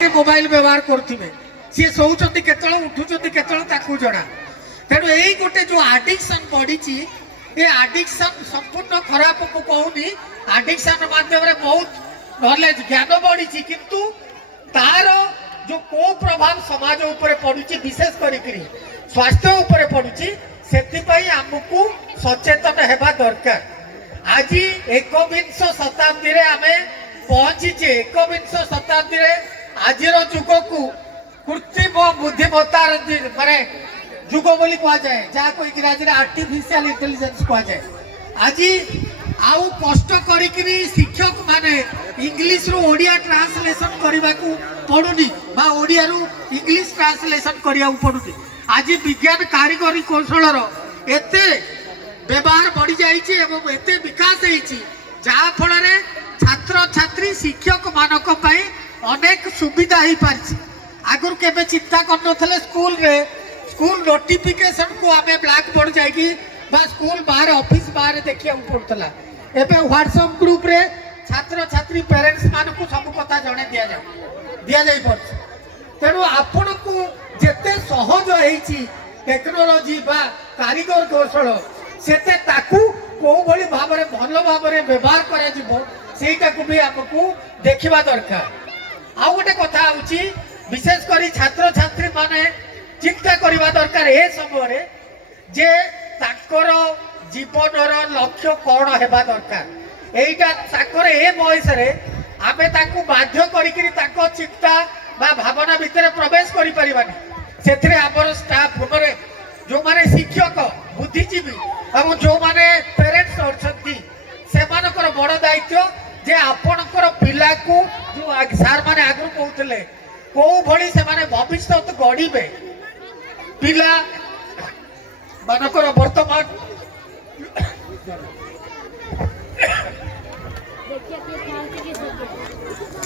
Mobile व्यवहार करुवे सी शोचती के उठुंट के जना तेणु यही गोटे जो आडिक्शन बढ़ी ये आडिक्शन संपूर्ण खराब को कहूनी आडिक्शन माध्यम बहुत नॉलेज ज्ञान बढ़ी किंतु तार जो को प्रभाव समाज उपर पड़ुची विशेष करी स्वास्थ्य उपर पड़ुची से आमको सचेतन हेबा दरकार। आज एकविंश शताब्दी रे आमे पहुंचीचे एकविंश शताब्दी रे आजिर जुग को कृत्रिम बुद्धिमत्तार माने जुग बोली कह जाए जहाँ को इंग्राजी रे आर्टिफिशियल इंटेलिजेंस कह जाए। आज आउ कष्ट करी शिक्षक माने इंग्लिश रू ओडिया ट्रांसलेशन करने को पड़ुनी बा ओडिया रू इंग्लिश ट्रांसलेशन करिया पड़ुनी। आज विज्ञान कारीगरी कौशल एते व्यवहार बढ़ी जाइए एवं एते विकास होइछि जहाँ फल छात्र छात्री शिक्षक मानक पई अनेक सुविधा हो पारि। आगुर केबे चिंता करनथले स्कूल रे स्कूल नोटिफिकेशन को आमे ब्लैक बोर्ड जाइकी बा स्कूल बाहर ऑफिस बाहर देखिया पड़तला। एबे व्हाट्सएप ग्रुप रे छात्र छात्री पेरेंट्स मान को सब कथा जणे दिया जाई पड़छ। तेणु आपण को जेते सहज होइछि टेक्नोलॉजी बा कारीगर कौशल सेते ताकू को भली भाबरे भल भाबरे व्यवहार करा जिवो सेटा को भी हमको देखिबा दरकार। आ गोटे कथा होची विशेष करी छात्र छात्री माने चिंता करबा दरकार ए समय जे ताकर जीवनर लक्ष्य कौन हेबा दरकार। एइटा ताकर ए बयस रे आमे ताकू बाध्य करी ताको चिंता बा भावना भितर प्रवेश करि परिबानी। सेथरे हमर स्टाफ हमरे जो माने शिक्षक बुद्धिजीवी और जो माने पेरेंट्स अछंती सेमानकर बड़ दायित्व जे आपणकर पिला को जो सार माने आगु कहउतले को भली से माने भविष्य गढ़ीबे पिला मानकर